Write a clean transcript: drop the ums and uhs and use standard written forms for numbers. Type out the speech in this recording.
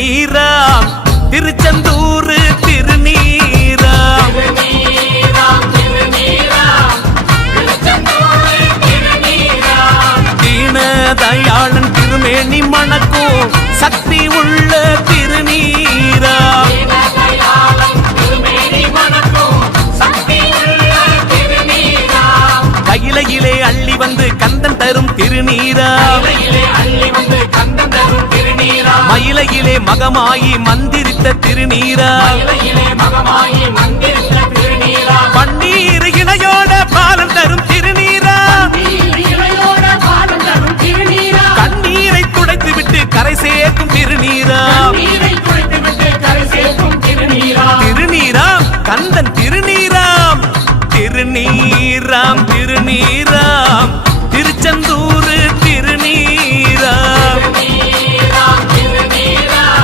திருநீராம் திருச்செந்தூர் திருநீராம் தீனதயாளன் திருமேனி மணக்கும் சக்தி உள்ள திருநீராம் கையிலே அள்ளி வந்து கந்தன் தரும் திருநீராம் மயிலையிலே மகமாயி மந்திரித்த திருநீராம் பன்னீர் இணையோட பாலன் தரும் திருநீராம் கண்ணீரை துடைத்து விட்டு கரை சேர்க்கும் திருநீராம் திருநீராம் கந்தன் திருநீராம் திருநீராம் திருநீராம்